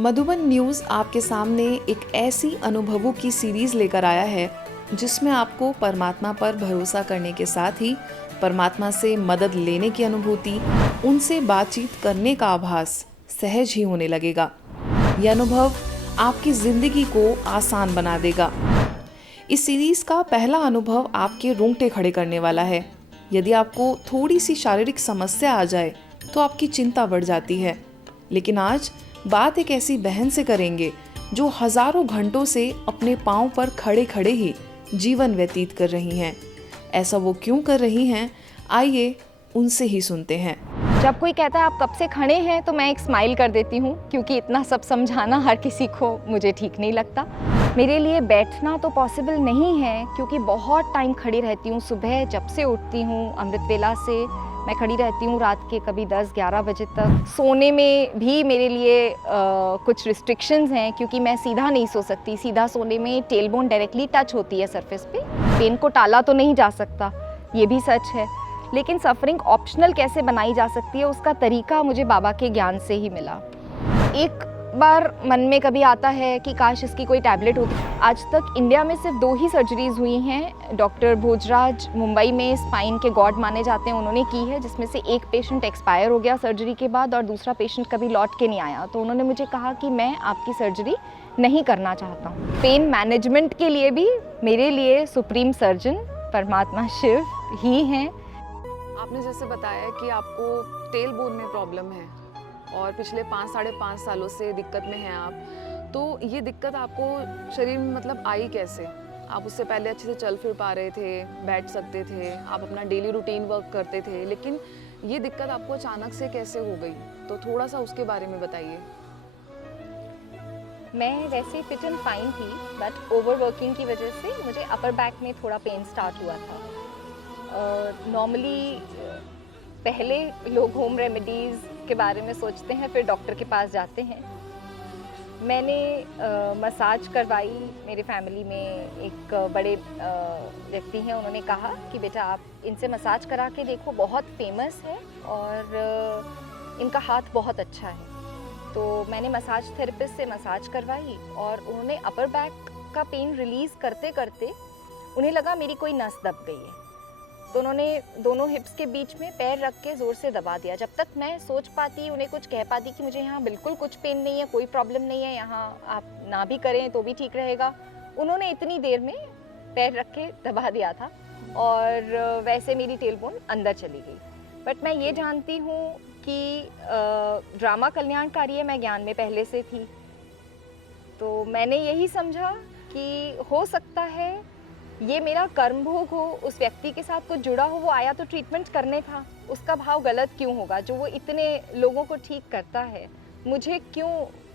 Madhuban news आपके सामने एक ऐसी अनुभवों की सीरीज़ लेकर आया है जिसमें आपको परमात्मा पर भरोसा करने के साथ ही परमात्मा से मदद लेने की अनुभूति, उनसे बातचीत करने का आभास सहज ही होने लगेगा। यह अनुभव आपकी ज़िंदगी को आसान बना देगा। इस सीरीज़ का पहला अनुभव आपके रोंगटे खड़े करने वाला है। यदि आपको थोड़ी सी शारीरिक समस्या आ जाए तो आपकी चिंता बढ़ जाती है, लेकिन आज बात एक ऐसी बहन से करेंगे जो हजारों घंटों से अपने पांव पर खड़े खड़े ही जीवन व्यतीत कर रही हैं। ऐसा वो क्यों कर रही हैं, आइए उनसे ही सुनते हैं। जब कोई कहता है आप कब से खड़े हैं तो मैं एक स्माइल कर देती हूँ, क्योंकि इतना सब समझाना हर किसी को मुझे ठीक नहीं लगता। मेरे लिए बैठना तो पॉसिबल नहीं है, क्योंकि बहुत टाइम खड़ी रहती हूँ। सुबह जब से उठती हूँ अमृत वेला से मैं खड़ी रहती हूँ रात के कभी 10-11 बजे तक। सोने में भी मेरे लिए कुछ रिस्ट्रिक्शंस हैं, क्योंकि मैं सीधा नहीं सो सकती। सीधा सोने में टेलबोन डायरेक्टली टच होती है सरफेस पे। पेन को टाला तो नहीं जा सकता, ये भी सच है, लेकिन सफरिंग ऑप्शनल कैसे बनाई जा सकती है उसका तरीका मुझे बाबा के ज्ञान से ही मिला। एक बार मन में कभी आता है कि काश इसकी कोई टैबलेट होती। आज तक इंडिया में सिर्फ 2 ही सर्जरीज हुई हैं। डॉक्टर भोजराज मुंबई में स्पाइन के गॉड माने जाते हैं, उन्होंने की है, जिसमें से एक पेशेंट एक्सपायर हो गया सर्जरी के बाद और दूसरा पेशेंट कभी लौट के नहीं आया। तो उन्होंने मुझे कहा कि मैं आपकी सर्जरी नहीं करना चाहता हूँ। पेन मैनेजमेंट के लिए भी मेरे लिए सुप्रीम सर्जन परमात्मा शिव ही हैं। आपने जैसे बताया कि आपको टेल बोन में प्रॉब्लम है और पिछले 5-5.5 सालों से दिक्कत में हैं आप, तो ये दिक्कत आपको शरीर में मतलब आई कैसे? आप उससे पहले अच्छे से चल फिर पा रहे थे, बैठ सकते थे, आप अपना डेली रूटीन वर्क करते थे, लेकिन ये दिक्कत आपको अचानक से कैसे हो गई? तो थोड़ा सा उसके बारे में बताइए। मैं वैसे फिट एंड फाइन थी, बट ओवरवर्किंग की वजह से मुझे अपर बैक में थोड़ा पेन स्टार्ट हुआ था। नॉर्मली पहले लोग होम रेमेडीज़ के बारे में सोचते हैं, फिर डॉक्टर के पास जाते हैं। मैंने मसाज करवाई। मेरे फैमिली में एक बड़े व्यक्ति हैं, उन्होंने कहा कि बेटा आप इनसे मसाज करा के देखो, बहुत फेमस है और इनका हाथ बहुत अच्छा है। तो मैंने मसाज थेरेपिस्ट से मसाज करवाई और उन्होंने अपर बैक का पेन रिलीज़ करते करते उन्हें लगा मेरी कोई नस दब गई है, तो उन्होंने दोनों हिप्स के बीच में पैर रख के ज़ोर से दबा दिया। जब तक मैं सोच पाती, उन्हें कुछ कह पाती कि मुझे यहाँ बिल्कुल कुछ पेन नहीं है, कोई प्रॉब्लम नहीं है, यहाँ आप ना भी करें तो भी ठीक रहेगा, उन्होंने इतनी देर में पैर रख के दबा दिया था और वैसे मेरी टेलबोन अंदर चली गई। बट मैं ये जानती हूँ कि ड्रामा कल्याणकारी है, मैं ज्ञान में पहले से थी, तो मैंने यही समझा कि हो सकता है ये मेरा कर्म भोग हो, उस व्यक्ति के साथ कुछ जुड़ा हो, वो आया तो ट्रीटमेंट करने था, उसका भाव गलत क्यों होगा? जो वो इतने लोगों को ठीक करता है, मुझे क्यों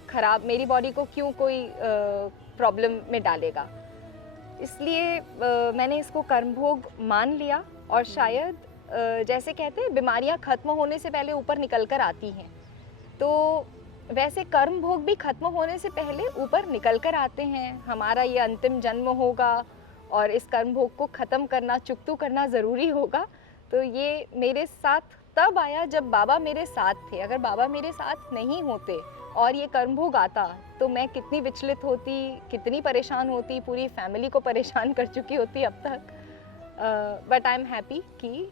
खराब, मेरी बॉडी को क्यों कोई प्रॉब्लम में डालेगा? इसलिए मैंने इसको कर्म भोग मान लिया। और शायद जैसे कहते हैं बीमारियां खत्म होने से पहले ऊपर निकल कर आती हैं, तो वैसे कर्म भोग भी खत्म होने से पहले ऊपर निकल कर आते हैं। हमारा ये अंतिम जन्म होगा और इस कर्म भोग को ख़त्म करना, चुकतू करना ज़रूरी होगा। तो ये मेरे साथ तब आया जब बाबा मेरे साथ थे। अगर बाबा मेरे साथ नहीं होते और ये कर्म भोग आता तो मैं कितनी विचलित होती, कितनी परेशान होती, पूरी फैमिली को परेशान कर चुकी होती अब तक। बट आई एम हैप्पी कि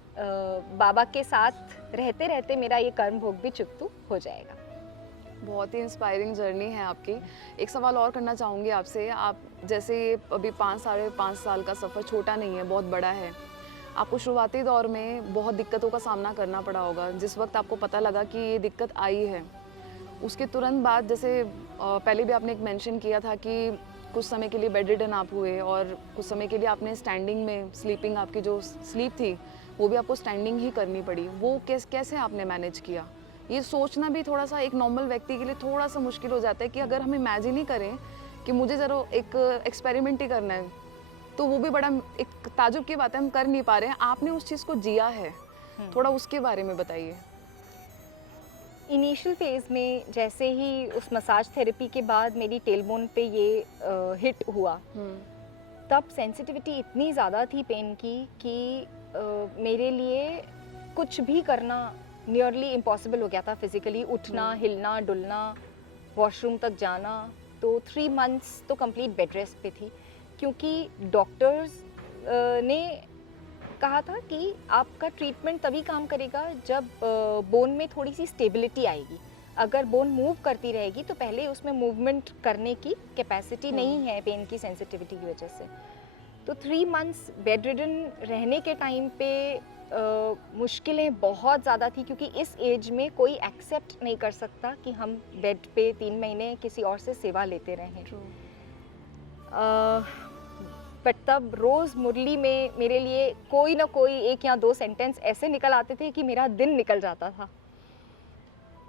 बाबा के साथ रहते रहते मेरा ये कर्म भोग भी चुकतू हो जाएगा। बहुत ही इंस्पायरिंग जर्नी है आपकी। एक सवाल और करना चाहूँगी आपसे। आप जैसे अभी 5-5.5 साल का सफ़र छोटा नहीं है, बहुत बड़ा है। आपको शुरुआती दौर में बहुत दिक्कतों का सामना करना पड़ा होगा। जिस वक्त आपको पता लगा कि ये दिक्कत आई है, उसके तुरंत बाद जैसे पहले भी आपने एक मेंशन किया था कि कुछ समय के लिए बेड रिडन आप हुए और कुछ समय के लिए आपने स्टैंडिंग में स्लीपिंग, आपकी जो स्लीप थी वो भी आपको स्टैंडिंग ही करनी पड़ी। वो कैसे आपने मैनेज किया? ये सोचना भी थोड़ा सा एक नॉर्मल व्यक्ति के लिए थोड़ा सा मुश्किल हो जाता है कि अगर हम इमेजिन ही करें कि मुझे ज़रा एक एक्सपेरिमेंट ही करना है, तो वो भी बड़ा एक ताजुब की बात है, हम कर नहीं पा रहे हैं। आपने उस चीज़ को जिया है, थोड़ा उसके बारे में बताइए। इनिशियल फेज़ में जैसे ही उस मसाज थेरेपी के बाद मेरी टेलबोन पे ये हिट हुआ, तब सेंसिटिविटी इतनी ज़्यादा थी पेन की कि मेरे लिए कुछ भी करना नियरली इम्पॉसिबल हो गया था। फिज़िकली उठना, हिलना, डुलना वॉशरूम तक जाना, तो 3 मंथ्स तो कंप्लीट बेड रेस्ट पे थी, क्योंकि डॉक्टर्स ने कहा था कि आपका ट्रीटमेंट तभी काम करेगा जब बोन में थोड़ी सी स्टेबिलिटी आएगी। अगर बोन मूव करती रहेगी तो पहले उसमें मूवमेंट करने की कैपेसिटी नहीं है पेन की सेंसिटिविटी की वजह से। तो 3 मंथ्स बेड रिडन रहने के टाइम पे मुश्किलें बहुत ज़्यादा थी, क्योंकि इस एज में कोई एक्सेप्ट नहीं कर सकता कि हम बेड पे 3 महीने किसी और से सेवा लेते रहें। बट तब रोज़ मुरली में मेरे लिए कोई ना कोई 1 या 2 सेंटेंस ऐसे निकल आते थे कि मेरा दिन निकल जाता था।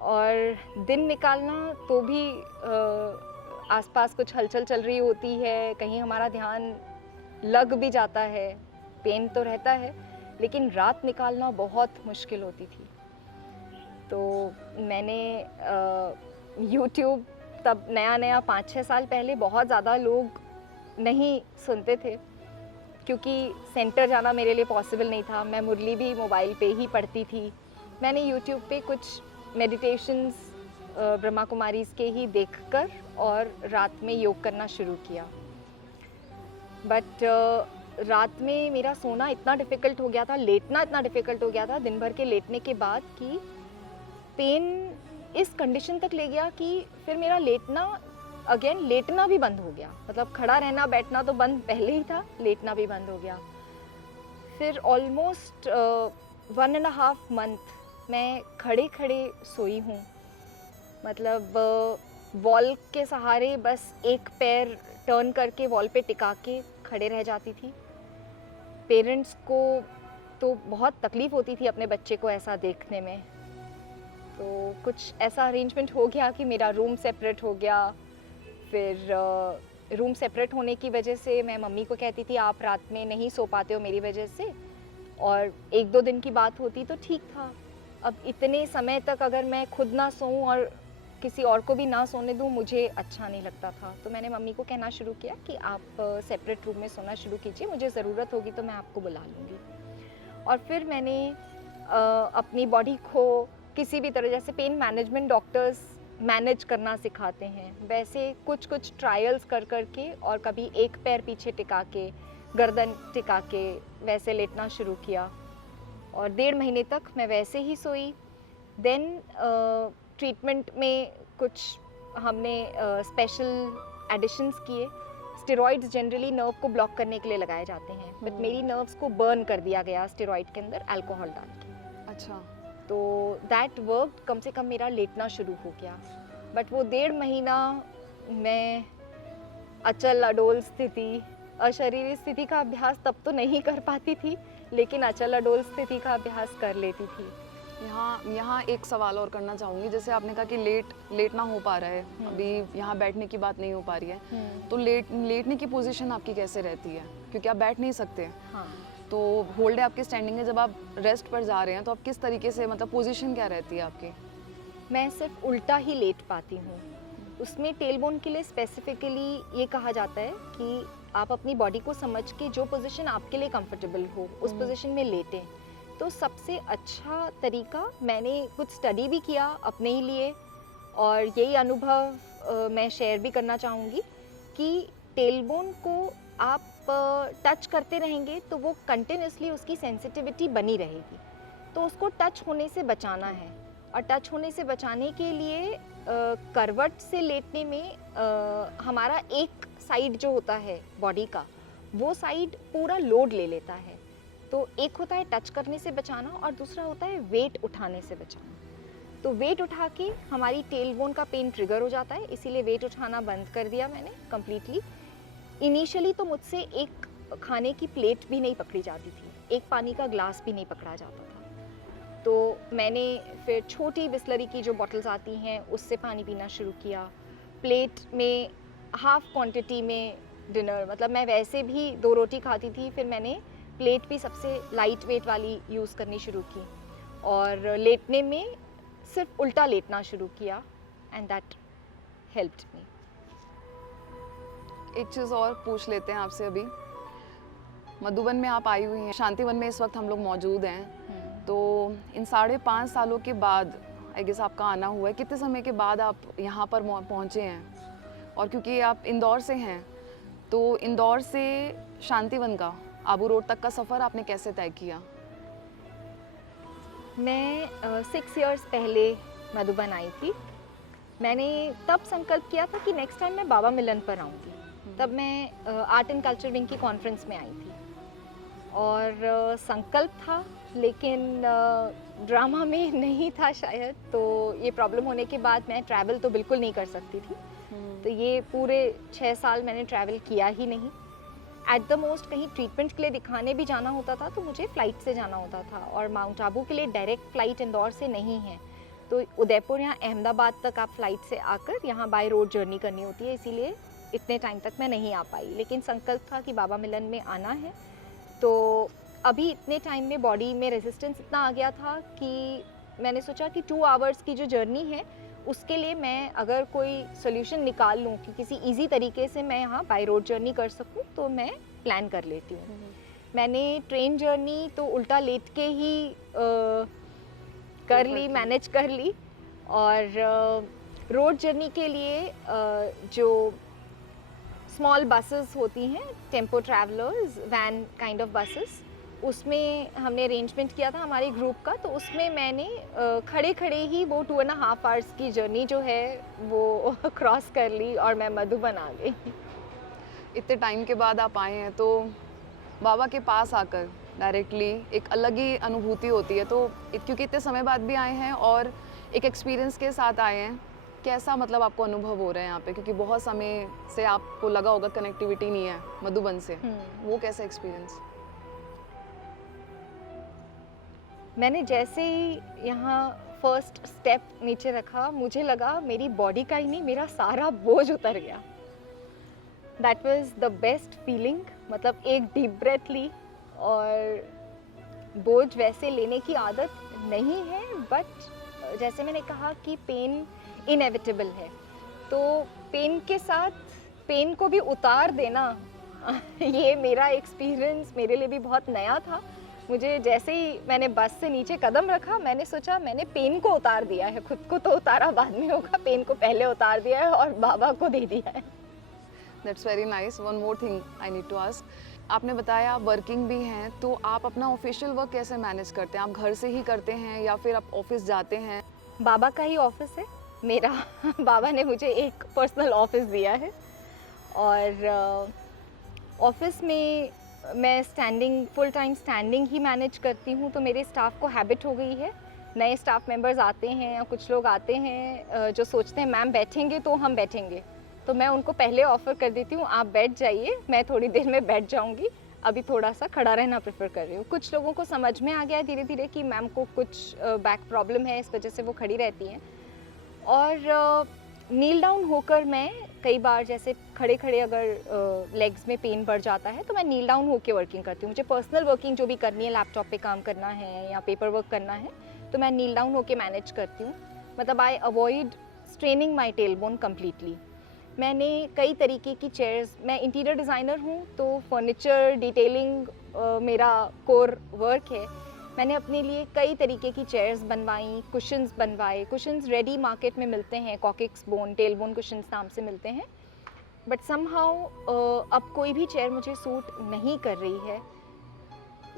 और दिन निकालना तो भी आसपास कुछ हलचल चल रही होती है, कहीं हमारा ध्यान लग भी जाता है, पेन तो रहता है, लेकिन रात निकालना बहुत मुश्किल होती थी। तो मैंने यूट्यूब, तब नया 5-6 साल पहले बहुत ज़्यादा लोग नहीं सुनते थे, क्योंकि सेंटर जाना मेरे लिए पॉसिबल नहीं था। मैं मुरली भी मोबाइल पे ही पढ़ती थी। मैंने यूट्यूब पे कुछ मेडिटेशंस ब्रह्मा कुमारीज़ के ही देखकर और रात में योग करना शुरू किया। बट रात में मेरा सोना इतना डिफ़िकल्ट हो गया था, लेटना इतना डिफ़िकल्ट हो गया था दिन भर के लेटने के बाद, कि पेन इस कंडीशन तक ले गया कि फिर मेरा लेटना भी बंद हो गया। मतलब खड़ा रहना बैठना तो बंद पहले ही था, लेटना भी बंद हो गया। फिर ऑलमोस्ट 1.5 मंथ मैं खड़े खड़े सोई हूँ। मतलब वॉल के सहारे बस एक पैर टर्न करके वॉल पे टिका के खड़े रह जाती थी। पेरेंट्स को तो बहुत तकलीफ़ होती थी अपने बच्चे को ऐसा देखने में। तो कुछ ऐसा अरेंजमेंट हो गया कि मेरा रूम सेपरेट हो गया। फिर रूम सेपरेट होने की वजह से मैं मम्मी को कहती थी आप रात में नहीं सो पाते हो मेरी वजह से, और 1-2 दिन की बात होती तो ठीक था। अब इतने समय तक अगर मैं खुद ना सोऊं और किसी और को भी ना सोने दूं, मुझे अच्छा नहीं लगता था। तो मैंने मम्मी को कहना शुरू किया कि आप सेपरेट रूम में सोना शुरू कीजिए, मुझे ज़रूरत होगी तो मैं आपको बुला लूँगी। और फिर मैंने अपनी बॉडी को किसी भी तरह, जैसे पेन मैनेजमेंट डॉक्टर्स मैनेज करना सिखाते हैं, वैसे कुछ ट्रायल्स कर के, और कभी एक पैर पीछे टिका के, गर्दन टिका के वैसे लेटना शुरू किया। और 1.5 महीने तक मैं वैसे ही सोई। देन ट्रीटमेंट में कुछ हमने स्पेशल एडिशंस किए। स्टेरॉइड्स जनरली नर्व को ब्लॉक करने के लिए लगाए जाते हैं, बट मेरी नर्व्स को बर्न कर दिया गया स्टेरॉइड के अंदर अल्कोहल डाल के। अच्छा। तो दैट वर्क, कम से कम मेरा लेटना शुरू हो गया। बट वो 1.5 महीना मैं अचल अडोल स्थिति, अशरीरी स्थिति का अभ्यास तब तो नहीं कर पाती थी, लेकिन अचल अडोल स्थिति का अभ्यास कर लेती थी। यहाँ एक सवाल और करना चाहूँगी। जैसे आपने कहा कि लेट ना हो पा रहा है, अभी यहाँ बैठने की बात नहीं हो पा रही है, तो लेटने की पोजीशन आपकी कैसे रहती है? क्योंकि आप बैठ नहीं सकते। हाँ। तो होल्ड है आपकी स्टैंडिंग है, जब आप रेस्ट पर जा रहे हैं तो आप किस तरीके से, मतलब पोजीशन क्या रहती है आपकी? मैं सिर्फ उल्टा ही लेट पाती हूँ। उसमें टेलबोन के लिए स्पेसिफिकली ये कहा जाता है कि आप अपनी बॉडी को समझ के जो पोजीशन आपके लिए कंफर्टेबल हो उस पोजीशन में लेटें। तो सबसे अच्छा तरीका, मैंने कुछ स्टडी भी किया अपने ही लिए, और यही अनुभव मैं शेयर भी करना चाहूँगी कि टेलबोन को आप टच करते रहेंगे तो वो कंटिन्यूसली उसकी सेंसिटिविटी बनी रहेगी। तो उसको टच होने से बचाना है, और टच होने से बचाने के लिए करवट से लेटने में हमारा एक साइड जो होता है बॉडी का, वो साइड पूरा लोड ले लेता है। तो एक होता है टच करने से बचाना, और दूसरा होता है वेट उठाने से बचाना। तो वेट उठा के हमारी टेलबोन का पेन ट्रिगर हो जाता है, इसीलिए वेट उठाना बंद कर दिया मैंने कम्प्लीटली। इनिशियली तो मुझसे एक खाने की प्लेट भी नहीं पकड़ी जाती थी, एक पानी का ग्लास भी नहीं पकड़ा जाता था। तो मैंने फिर छोटी बिस्लरी की जो बॉटल्स आती हैं उससे पानी पीना शुरू किया। प्लेट में हाफ क्वांटिटी में डिनर, मतलब मैं वैसे भी 2 रोटी खाती थी, फिर मैंने प्लेट भी सबसे लाइट वेट वाली यूज़ करनी शुरू की, और लेटने में सिर्फ उल्टा लेटना शुरू किया, एंड दैट हेल्प्ड मी। एक चीज़ और पूछ लेते हैं आपसे। अभी मधुबन में आप आई हुई हैं, शांतिवन में इस वक्त हम लोग मौजूद हैं, तो इन 5.5 सालों के बाद आई गेस आपका आना हुआ है, कितने समय के बाद आप यहाँ पर पहुँचे हैं? और क्योंकि आप इंदौर से हैं, तो इंदौर से शांतिवन का आबू रोड तक का सफ़र आपने कैसे तय किया? मैं 6 इयर्स पहले मधुबन आई थी। मैंने तब संकल्प किया था कि नेक्स्ट टाइम मैं बाबा मिलन पर आऊँगी। तब मैं आर्ट एंड कल्चर विंग की कॉन्फ्रेंस में आई थी और संकल्प था, लेकिन ड्रामा में नहीं था शायद, तो ये प्रॉब्लम होने के बाद मैं ट्रैवल तो बिल्कुल नहीं कर सकती थी। तो ये पूरे 6 साल मैंने ट्रैवल किया ही नहीं। एट द मोस्ट कहीं ट्रीटमेंट के लिए दिखाने भी जाना होता था तो मुझे फ़्लाइट से जाना होता था, और माउंट आबू के लिए डायरेक्ट फ़्लाइट इंदौर से नहीं है, तो उदयपुर या अहमदाबाद तक आप फ़्लाइट से आकर यहाँ बाय रोड जर्नी करनी होती है, इसीलिए इतने टाइम तक मैं नहीं आ पाई। लेकिन संकल्प था कि बाबा मिलन में आना है। तो अभी इतने टाइम में बॉडी में रेजिस्टेंस इतना आ गया था कि मैंने सोचा कि 2 आवर्स की जो जर्नी है उसके लिए मैं अगर कोई सोल्यूशन निकाल लूँ कि किसी इजी तरीके से मैं यहाँ बाय रोड जर्नी कर सकूँ, तो मैं प्लान कर लेती हूँ। मैंने ट्रेन जर्नी तो उल्टा लेट के ही कर ली, मैनेज कर ली। और रोड जर्नी के लिए जो स्मॉल बसेस होती हैं, tempo travellers, van kind of buses, उसमें हमने अरेंजमेंट किया था हमारे ग्रुप का। तो उसमें मैंने खड़े खड़े ही वो 2.5 आवर्स की जर्नी जो है वो क्रॉस कर ली और मैं मधुबन आ गई। इतने टाइम के बाद आप आए हैं, तो बाबा के पास आकर डायरेक्टली एक अलग ही अनुभूति होती है। तो क्योंकि इतने समय बाद भी आए हैं और एक एक्सपीरियंस के साथ आए हैं, कैसा मतलब आपको अनुभव हो रहा है यहाँ पे? क्योंकि बहुत समय से आपको लगा होगा कनेक्टिविटी नहीं है मधुबन से, वो कैसा एक्सपीरियंस? मैंने जैसे ही यहाँ फर्स्ट स्टेप नीचे रखा, मुझे लगा मेरी बॉडी का ही नहीं, मेरा सारा बोझ उतर गया। That was the best feeling. मतलब एक डीप ब्रेथ ली, और बोझ वैसे लेने की आदत नहीं है, बट जैसे मैंने कहा कि पेन इनएविटेबल है, तो पेन के साथ पेन को भी उतार देना ये मेरा एक्सपीरियंस मेरे लिए भी बहुत नया था। मुझे जैसे ही मैंने बस से नीचे कदम रखा, मैंने सोचा मैंने पेन को उतार दिया है, खुद को तो उतारा बाद में होगा, पेन को पहले उतार दिया है और बाबा को दे दिया है। That's very nice. One more thing I need to ask, आपने बताया आप वर्किंग भी हैं, तो आप अपना ऑफिशियल वर्क कैसे मैनेज करते हैं? आप घर से ही करते हैं या फिर आप ऑफिस जाते हैं? बाबा का ही ऑफिस है मेरा। बाबा ने मुझे एक पर्सनल ऑफिस दिया है, और ऑफिस में मैं स्टैंडिंग, फुल टाइम स्टैंडिंग ही मैनेज करती हूँ। तो मेरे स्टाफ को हैबिट हो गई है। नए स्टाफ मेंबर्स आते हैं या कुछ लोग आते हैं जो सोचते हैं मैम बैठेंगे तो हम बैठेंगे, तो मैं उनको पहले ऑफ़र कर देती हूँ आप बैठ जाइए, मैं थोड़ी देर में बैठ जाऊँगी, अभी थोड़ा सा खड़ा रहना प्रेफर कर रही हूँ। कुछ लोगों को समझ में आ गया है धीरे धीरे कि मैम को कुछ बैक प्रॉब्लम है, इस वजह से वो खड़ी रहती हैं। और नील डाउन होकर मैं कई बार, जैसे खड़े खड़े अगर लेग्स में पेन बढ़ जाता है तो मैं नील डाउन होकर वर्किंग करती हूँ। मुझे पर्सनल वर्किंग जो भी करनी है, लैपटॉप पे काम करना है या पेपर वर्क करना है, तो मैं नील डाउन होकर मैनेज करती हूँ। मतलब I avoid straining my tail bone completely. मैंने कई तरीके की चेयर्स, मैं इंटीरियर डिज़ाइनर हूँ तो फर्नीचर डिटेलिंग मेरा कोर वर्क है। मैंने अपने लिए कई तरीके की चेयर्स बनवाई, कुशन्स बनवाए। कुशन्स रेडी मार्केट में मिलते हैं, coccyx bone, tail bone cushions नाम से मिलते हैं, बट समहाउ अब कोई भी चेयर मुझे सूट नहीं कर रही है,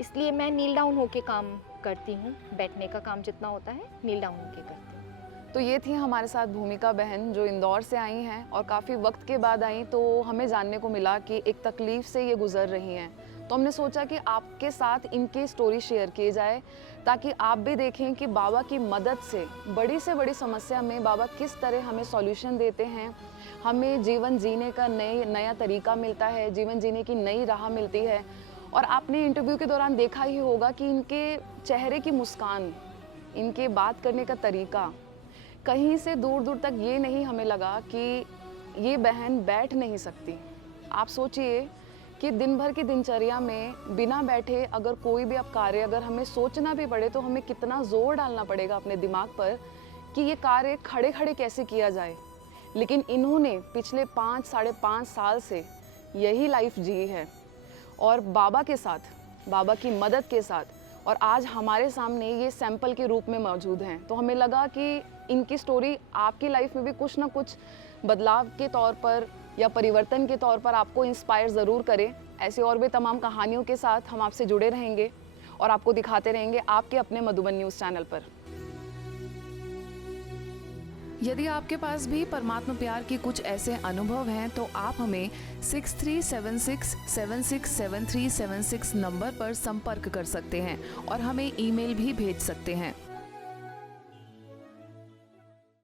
इसलिए मैं नील डाउन होके काम करती हूँ। बैठने का काम जितना होता है नील डाउन होके करती हूँ। तो ये थी हमारे साथ भूमिका बहन जो इंदौर से आई हैं और काफ़ी वक्त के बाद आई, तो हमें जानने को मिला कि एक तकलीफ़ से ये गुज़र रही हैं। तो हमने सोचा कि आपके साथ इनकी स्टोरी शेयर की जाए ताकि आप भी देखें कि बाबा की मदद से बड़ी समस्या में बाबा किस तरह हमें सॉल्यूशन देते हैं, हमें जीवन जीने का नया तरीका मिलता है, जीवन जीने की नई राह मिलती है। और आपने इंटरव्यू के दौरान देखा ही होगा कि इनके चेहरे की मुस्कान, इनके बात करने का तरीका, कहीं से दूर दूर तक ये नहीं हमें लगा कि ये बहन बैठ नहीं सकती। आप सोचिए कि दिन भर की दिनचर्या में बिना बैठे अगर कोई भी अब कार्य अगर हमें सोचना भी पड़े तो हमें कितना ज़ोर डालना पड़ेगा अपने दिमाग पर कि ये कार्य खड़े खड़े कैसे किया जाए। लेकिन इन्होंने पिछले 5 - 5.5 साल से यही लाइफ जी है और बाबा के साथ, बाबा की मदद के साथ और आज हमारे सामने ये सैंपल के रूप में मौजूद हैं। तो हमें लगा कि इनकी स्टोरी आपकी लाइफ में भी कुछ ना कुछ बदलाव के तौर पर या परिवर्तन के तौर पर आपको इंस्पायर ज़रूर करे। ऐसे और भी तमाम कहानियों के साथ हम आपसे जुड़े रहेंगे और आपको दिखाते रहेंगे आपके अपने मधुबन न्यूज़ चैनल पर। यदि आपके पास भी परमात्मा प्यार के कुछ ऐसे अनुभव हैं तो आप हमें 6376767376 नंबर पर संपर्क कर सकते हैं और हमें ईमेल भी भेज सकते हैं।